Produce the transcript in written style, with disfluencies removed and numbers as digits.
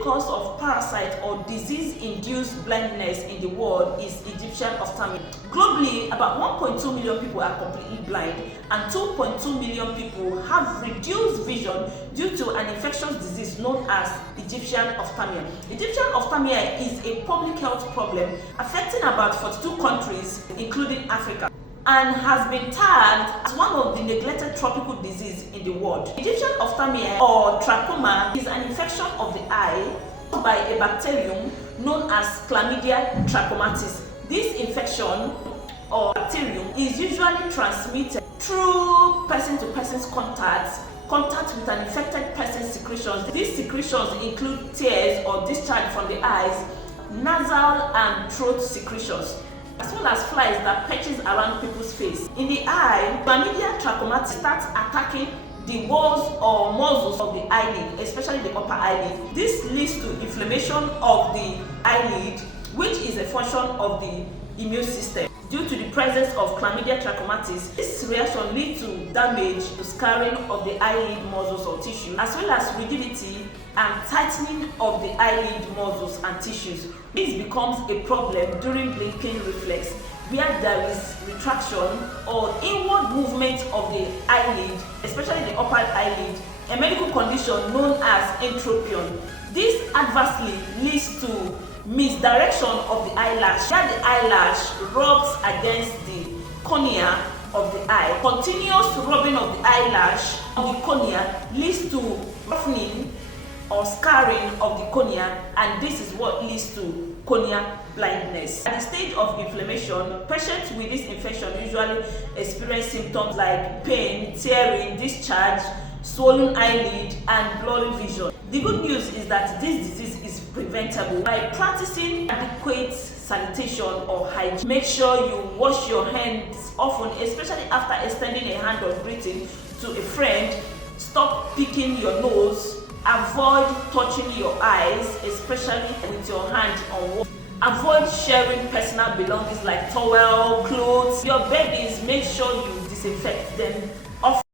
leading cause of parasite or disease-induced blindness in the world is Egyptian ophthalmia. Globally, about 1.2 million people are completely blind and 2.2 million people have reduced vision due to an infectious disease known as Egyptian ophthalmia. Egyptian ophthalmia is a public health problem affecting about 42 countries, including Africa, and has been tagged as one of the neglected tropical diseases in the world. Egyptian ophthalmia or trachoma is an infection of the eye caused by a bacterium known as Chlamydia trachomatis. This infection or bacterium is usually transmitted through person-to-person contact with an infected person's secretions. These secretions include tears or discharge from the eyes, nasal and throat secretions, as well as flies that perches around people's face. In the eye, Chlamydia trachomatis starts attacking the walls or muscles of the eyelid, especially the upper eyelid. This leads to inflammation of the eyelid, which is a function of the immune system. Due to the presence of Chlamydia trachomatis, this reaction leads to damage to scarring of the eyelid muscles or tissue, as well as rigidity and tightening of the eyelid muscles and tissues. This becomes a problem during blinking reflex, where there is retraction or inward movement of the eyelid, especially the upper eyelid, a medical condition known as entropion. This adversely leads to misdirection of the eyelash, where the eyelash rubs against the cornea of the eye. Continuous rubbing of the eyelash on the cornea leads to roughening or scarring of the cornea, and this is what leads to corneal blindness. At the stage of inflammation, patients with this infection usually experience symptoms like pain, tearing, discharge, swollen eyelid, and blurry vision. The good news is that this disease is preventable by practicing adequate sanitation or hygiene. Make sure you wash your hands often, especially after extending a hand of greeting to a friend. Stop picking your nose. Avoid touching your eyes, especially with your hand on water. Avoid sharing personal belongings like towel, clothes, your beddings. Make sure you disinfect them often.